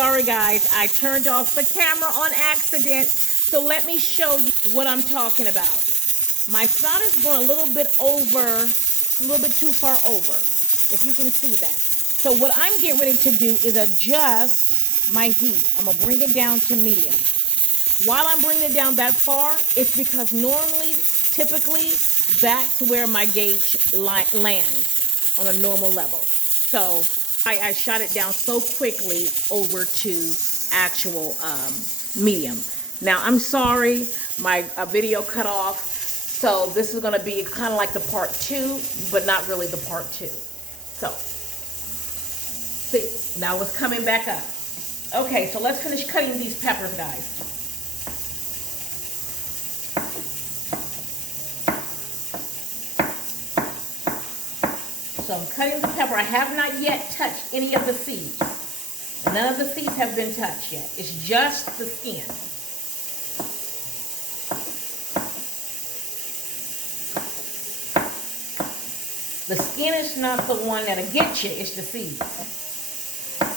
Sorry guys, I turned off the camera on accident. So let me show you what I'm talking about. My spout is going a little bit too far over, if you can see that. So what I'm getting ready to do is adjust my heat. I'm going to bring it down to medium. While I'm bringing it down that far, it's because typically, that's where my gauge lands on a normal level. So I shot it down so quickly over to actual medium. Now, I'm sorry, my video cut off. So this is going to be kind of like the part 2, but not really the part 2. So, see, now it's coming back up. Okay, so let's finish cutting these peppers, guys. So I'm cutting the pepper. I have not yet touched any of the seeds. None of the seeds have been touched yet. It's just the skin. The skin is not the one that'll get you, it's the seed.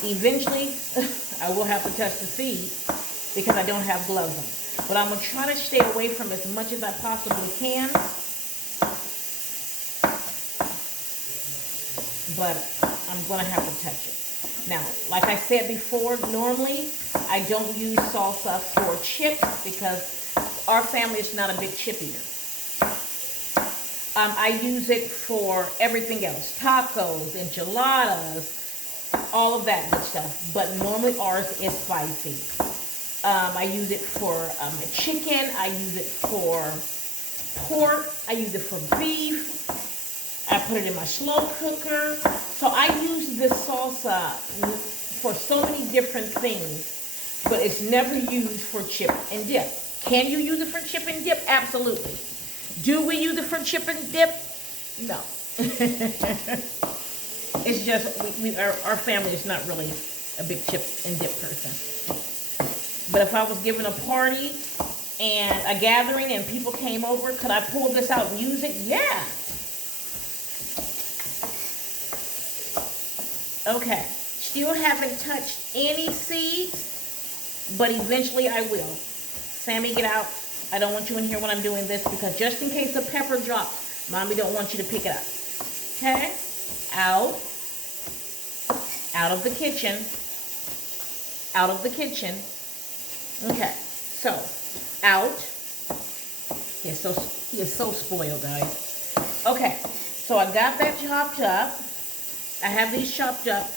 Eventually, I will have to touch the seed because I don't have gloves on. But I'm going to try to stay away from as much as I possibly can. But I'm going to have to touch it. Now, like I said before, normally I don't use salsa for chips because our family is not a big chip eater. I use it for everything else. Tacos, enchiladas, all of that good stuff. But normally ours is spicy. I use it for my chicken. I use it for pork. I use it for beef. I put it in my slow cooker. So I use this salsa for so many different things. But it's never used for chip and dip. Can you use it for chip and dip? Absolutely. Do we use it for chip and dip? No. It's just, our family is not really a big chip and dip person. But if I was giving a party and a gathering and people came over, could I pull this out and use it? Yeah. Okay. Still haven't touched any seeds, but eventually I will. Sammy, get out. I don't want you in here when I'm doing this because just in case the pepper drops, Mommy don't want you to pick it up. Okay? Out. Out of the kitchen. Out of the kitchen. Okay. So, out. He is so spoiled, guys. Okay. So I got that chopped up. I have these chopped up.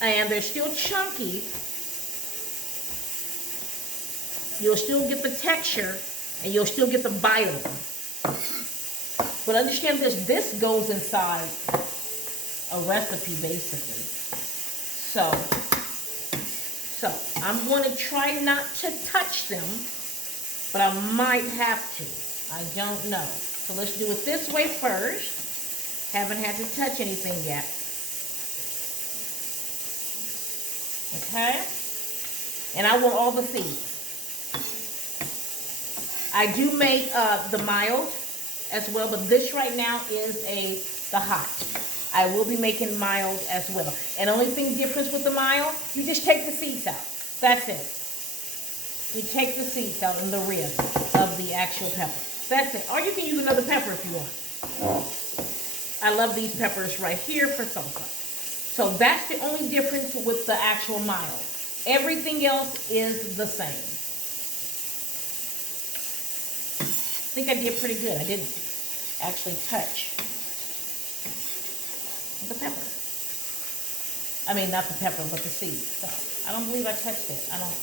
And they're still chunky. You'll still get the texture. And you'll still get the bite of them. But understand this goes inside a recipe, basically. So I'm going to try not to touch them, but I might have to. I don't know. So let's do it this way first. Haven't had to touch anything yet. Okay? And I want all the seeds. I do make the mild as well, but this right now is the hot. I will be making mild as well. And the only thing difference with the mild, you just take the seeds out. That's it. You take the seeds out in the rib of the actual pepper. That's it. Or you can use another pepper if you want. I love these peppers right here for salsa. So that's the only difference with the actual mild. Everything else is the same. I think I did pretty good. I didn't actually touch the pepper. I mean, not the pepper, but the seed. So I don't believe I touched it. I don't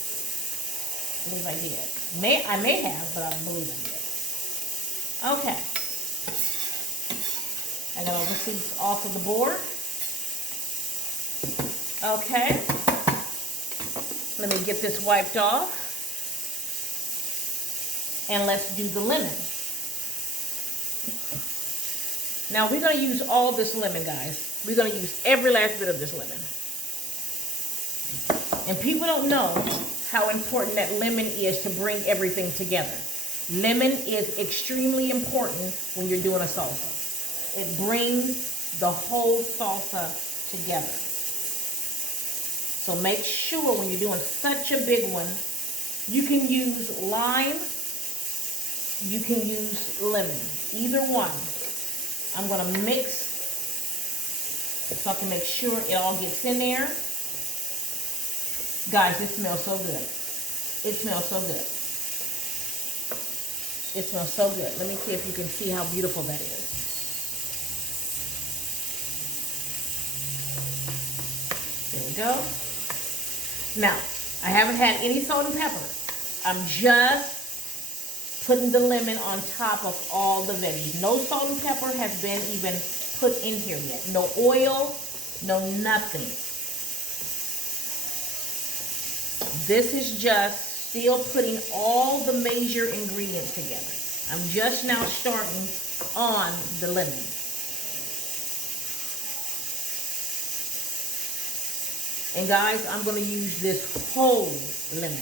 believe I did. I may have, but I don't believe I did. Okay. I got all the seeds off of the board. Okay. Let me get this wiped off. And let's do the lemon. Now we're going to use all this lemon, guys. We're going to use every last bit of this lemon. And people don't know how important that lemon is to bring everything together. Lemon is extremely important when you're doing a salsa. It brings the whole salsa together. So make sure when you're doing such a big one, you can use lime, you can use lemon, either one. I'm gonna mix so I can make sure it all gets in there. Guys, it smells so good. It smells so good. It smells so good. Let me see if you can see how beautiful that is. There we go. Now, I haven't had any salt and pepper. I'm just putting the lemon on top of all the veggies. No salt and pepper has been even put in here yet. No oil, no nothing. This is just still putting all the major ingredients together. I'm just now starting on the lemon. And guys, I'm going to use this whole lemon.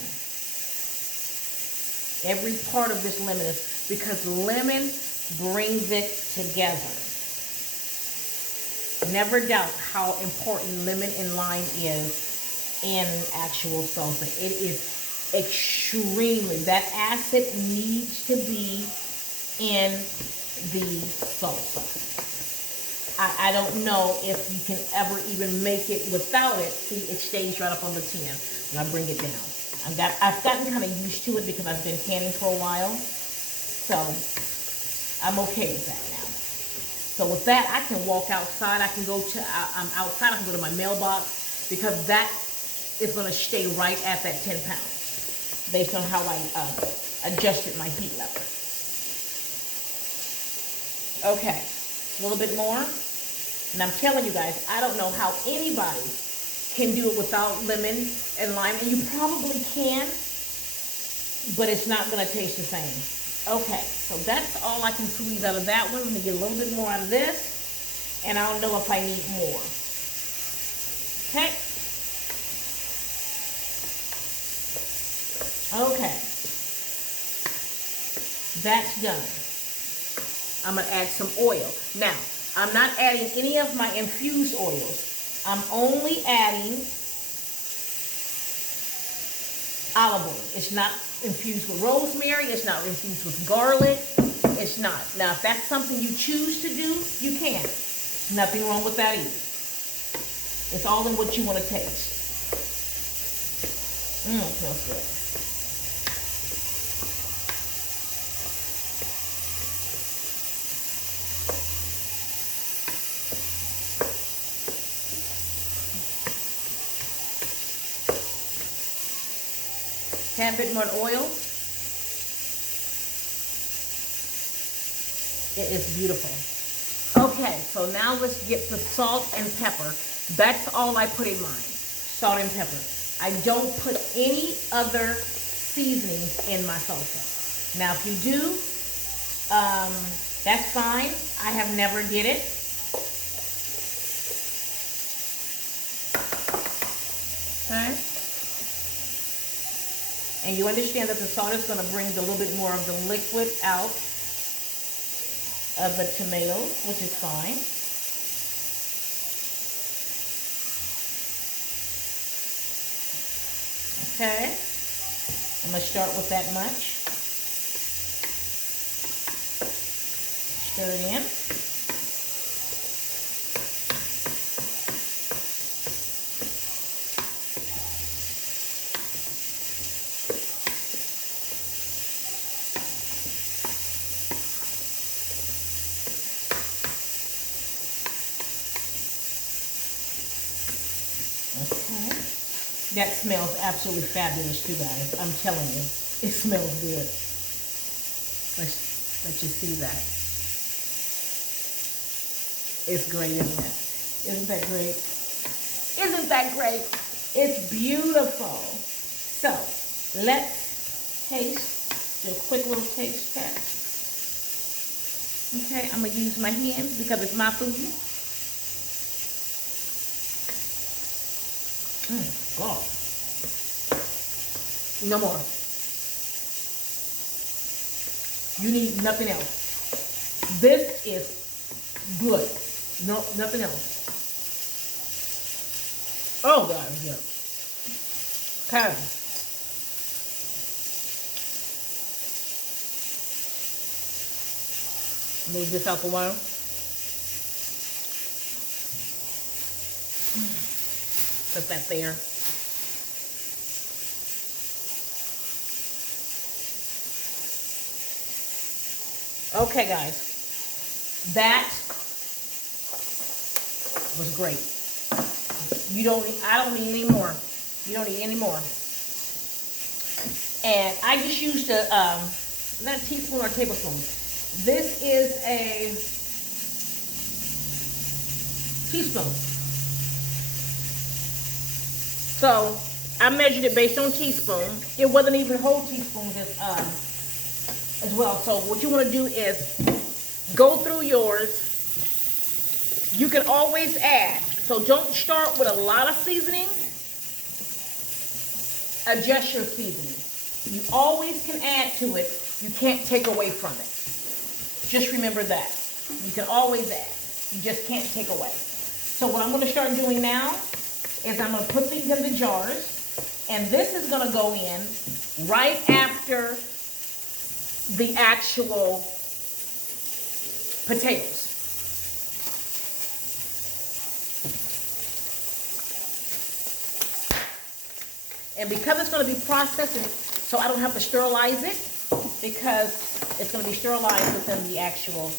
Every part of this lemon is because lemon brings it together. Never doubt how important lemon and lime is in actual salsa. It is extremely, that acid needs to be in the salsa. I don't know if you can ever even make it without it. See, it stays right up on the tin when I bring it down. I've gotten kind of used to it because I've been canning for a while. So I'm okay with that now. So with that, I can walk outside. I can go to, I'm outside, I can go to my mailbox because that is going to stay right at that 10 pounds based on how I adjusted my heat level. Okay, a little bit more. And I'm telling you guys, I don't know how anybody can do it without lemon and lime. And you probably can, but it's not going to taste the same. Okay, so that's all I can squeeze out of that one. I'm going to get a little bit more out of this. And I don't know if I need more. Okay. Okay. That's done. I'm going to add some oil. Now, I'm not adding any of my infused oils. I'm only adding olive oil. It's not infused with rosemary. It's not infused with garlic. It's not. Now, if that's something you choose to do, you can. Nothing wrong with that either. It's all in what you want to taste. It smells good. Tad bit more oil. It is beautiful. Okay, so now let's get the salt and pepper. That's all I put in mine, salt and pepper. I don't put any other seasonings in my salsa. Now, if you do, that's fine. I have never did it. Okay. And you understand that the salt is going to bring a little bit more of the liquid out of the tomatoes, which is fine. Okay. I'm going to start with that much. Stir it in. Okay. That smells absolutely fabulous too, guys. I'm telling you. It smells good. Let's let you see that. It's great, isn't it? Isn't that great? Isn't that great? It's beautiful. So, let's taste. Do a quick little taste test. Okay, I'm going to use my hands because it's my food. God. No more. You need nothing else. This is good. No, nothing else. Oh, God, yeah. Okay. Move this out the way. Put that there. Okay, guys, that was great. I don't need any more. You don't need any more. And I just used not a teaspoon or a tablespoon. This is a teaspoon. So I measured it based on teaspoon. It wasn't even whole teaspoons as well. So what you want to do is go through yours. You can always add. So don't start with a lot of seasoning. Adjust your seasoning. You always can add to it. You can't take away from it. Just remember that. You can always add. You just can't take away. So what I'm going to start doing now is I'm going to put these in the jars. And this is going to go in right after the actual potatoes. And because it's going to be processing, so I don't have to sterilize it, because it's going to be sterilized within the actual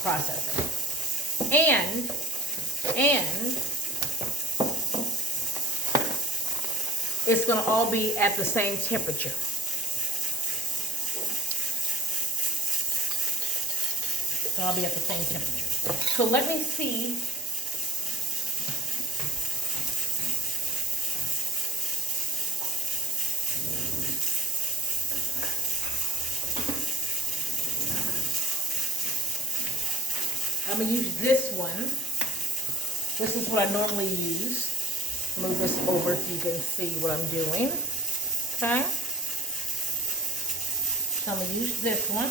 processor. And it's going to all be at the same temperature. So I'll be at the same temperature. So let me see. I'm going to use this one. This is what I normally use. Move this over so you can see what I'm doing. Okay? So I'm going to use this one.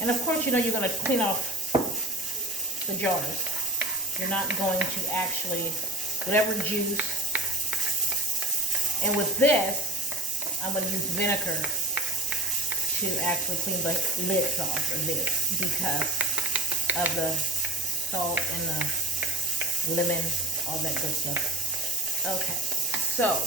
And of course, you know you're going to clean off the jars. You're not going to actually, whatever juice. And with this, I'm going to use vinegar to actually clean the lids off of this because of the salt and the lemon, all that good stuff. Okay, so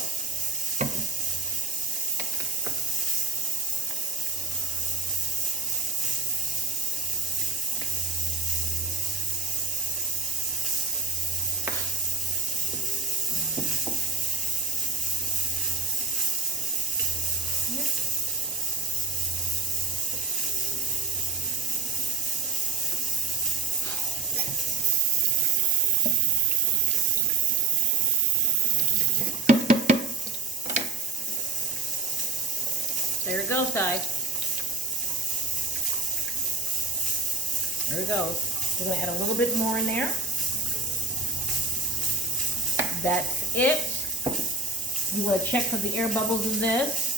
there it goes, guys. There it goes. We're going to add a little bit more in there. That's it. You want to check for the air bubbles in this.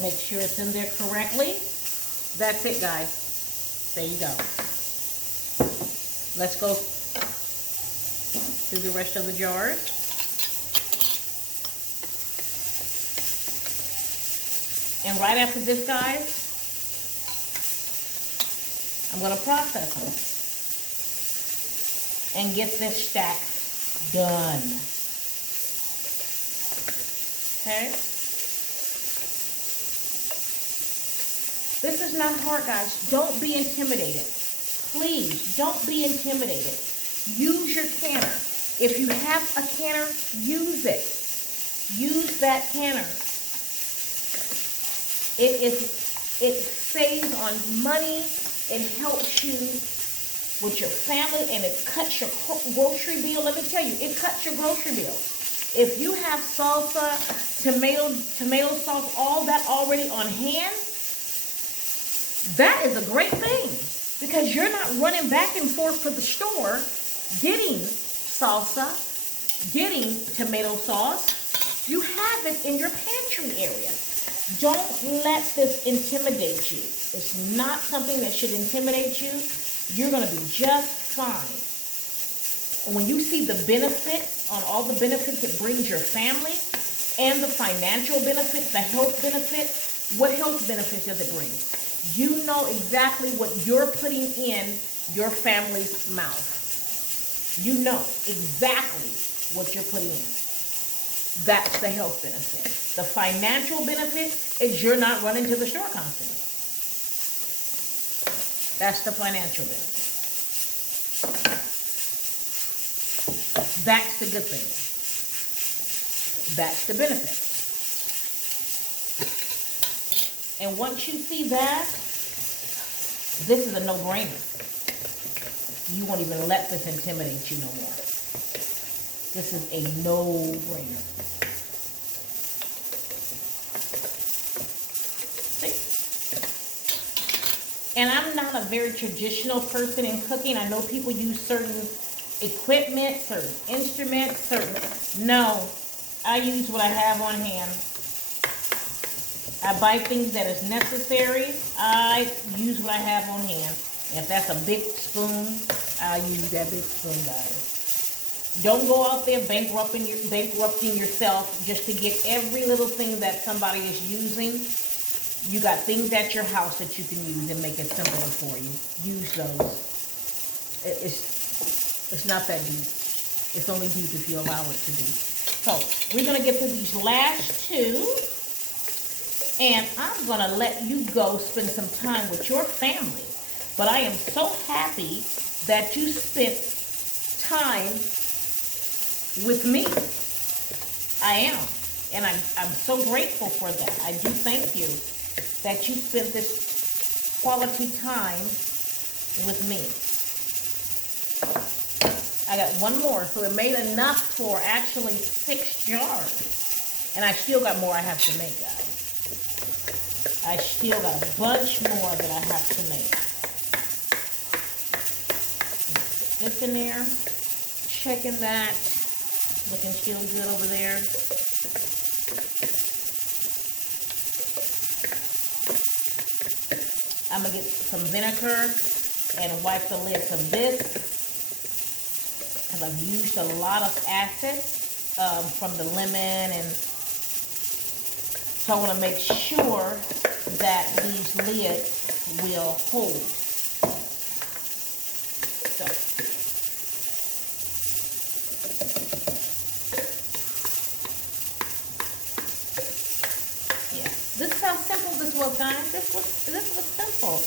Make sure it's in there correctly. That's it, guys. There you go. Let's go through the rest of the jars. And right after this, guys, I'm going to process them and get this stack done. Okay? This is not hard, guys. Don't be intimidated. Please, don't be intimidated. Use your canner. If you have a canner, use it. Use that canner. It saves on money. It helps you with your family, and it cuts your grocery bill. Let me tell you, it cuts your grocery bill. If you have salsa, tomato sauce, all that already on hand, that is a great thing, because you're not running back and forth to the store getting salsa, getting tomato sauce. You have it in your pantry area. Don't let this intimidate you. It's not something that should intimidate you. You're going to be just fine. And when you see the benefits, on all the benefits it brings your family, and the financial benefits, the health benefits, what health benefits does it bring? You know exactly what you're putting in your family's mouth. You know exactly what you're putting in. That's the health benefit. The financial benefit is you're not running to the store constantly. That's the financial benefit. That's the good thing. That's the benefit. And once you see that, this is a no-brainer. You won't even let this intimidate you no more. This is a no-brainer. See? And I'm not a very traditional person in cooking. I know people use certain equipment, certain instruments, no, I use what I have on hand. I buy things that is necessary. I use what I have on hand. And if that's a big spoon, I'll use that big spoon, guys. Don't go out there bankrupting yourself just to get every little thing that somebody is using. You got things at your house that you can use and make it simpler for you. Use those. It's not that deep. It's only deep if you allow it to be. So we're going to get to these last two. And I'm going to let you go spend some time with your family. But I am so happy that you spent time with me. I am. And I'm so grateful for that. I do thank you that you spent this quality time with me. I got one more. So it made enough for actually 6 jars. And I still got more I have to make, guys. I still got a bunch more that I have to make. Put this in there. Checking that. Looking still good over there. I'm going to get some vinegar and wipe the lids of this. Because I've used a lot of acid from the lemon. And so I want to make sure that these lids will hold. So, yeah, this is how simple this was, guys. This was simple,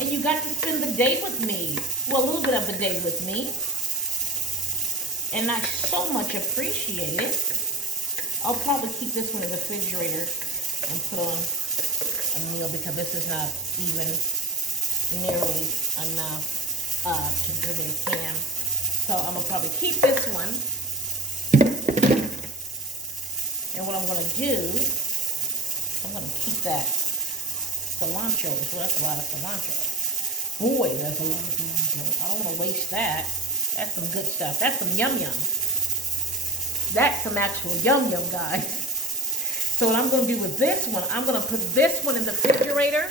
and you got to spend the day with me. Well, a little bit of the day with me, and I so much appreciate it. I'll probably keep this one in the refrigerator and put on a meal because this is not even nearly enough to put in a can. So I'm going to probably keep this one. And what I'm going to do, I'm going to keep that cilantro. So that's a lot of cilantro. Boy, that's a lot of cilantro. I don't want to waste that. That's some good stuff. That's some yum-yum. That's some actual yum-yum, guys. So what I'm going to do with this one, I'm going to put this one in the refrigerator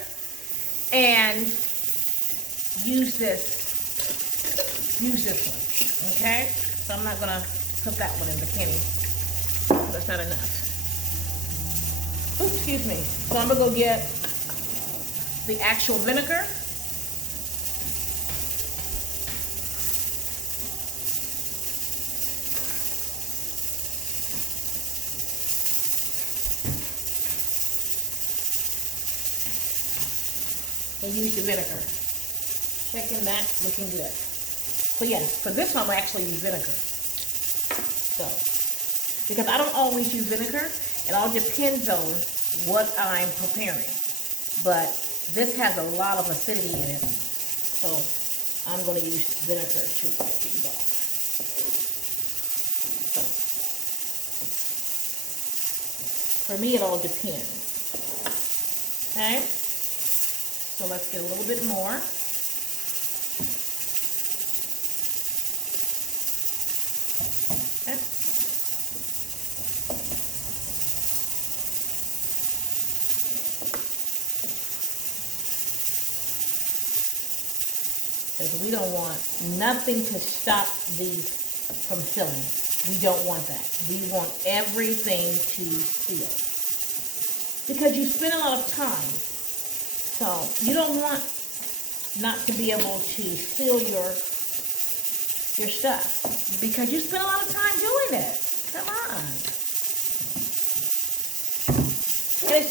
and use this one, okay? So I'm not going to put that one in the penny. That's not enough. Oops, excuse me. So I'm going to go get the actual vinegar. And use the vinegar. Checking that, looking good. So yes, for this one, I'm actually use vinegar. So, because I don't always use vinegar, it all depends on what I'm preparing. But this has a lot of acidity in it, so I'm going to use vinegar to wipe these off. So, for me, it all depends. Okay? So let's get a little bit more. Okay. because we don't want nothing to stop these from sealing. We don't want that. We want everything to seal. Because you spend a lot of time. So you don't want not to be able to seal your stuff. Because you spend a lot of time doing it. Come on. And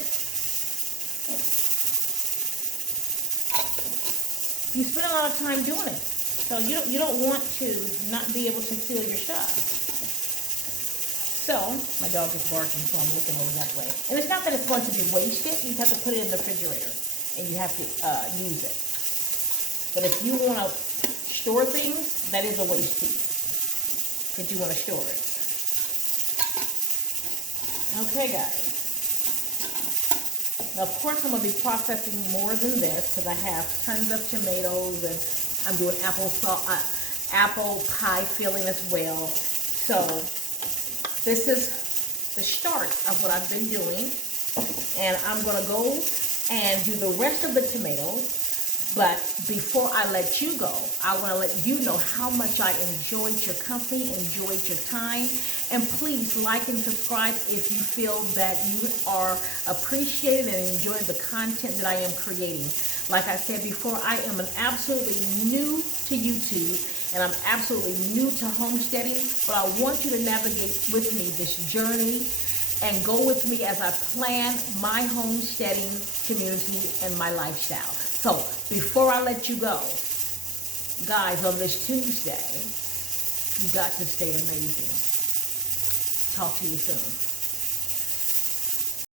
you spend a lot of time doing it. So you don't want to not be able to seal your stuff. So, my dog is barking, so I'm looking over that way. And it's not that it's going to be wasted. You have to put it in the refrigerator, and you have to use it. But if you want to store things, that is a waste piece, because you want to store it. Okay, guys. Now, of course, I'm going to be processing more than this, because I have tons of tomatoes, and I'm doing apple pie filling as well. So, this is the start of what I've been doing, and I'm going to go and do the rest of the tomatoes. But before I let you go, I want to let you know how much I enjoyed your company, enjoyed your time, and please like and subscribe if you feel that you are appreciated and enjoying the content that I am creating. Like I said before, I am absolutely new to YouTube, and I'm absolutely new to homesteading, but I want you to navigate with me this journey and go with me as I plan my homesteading community and my lifestyle. So before I let you go, guys, on this Tuesday, you got to stay amazing. Talk to you soon.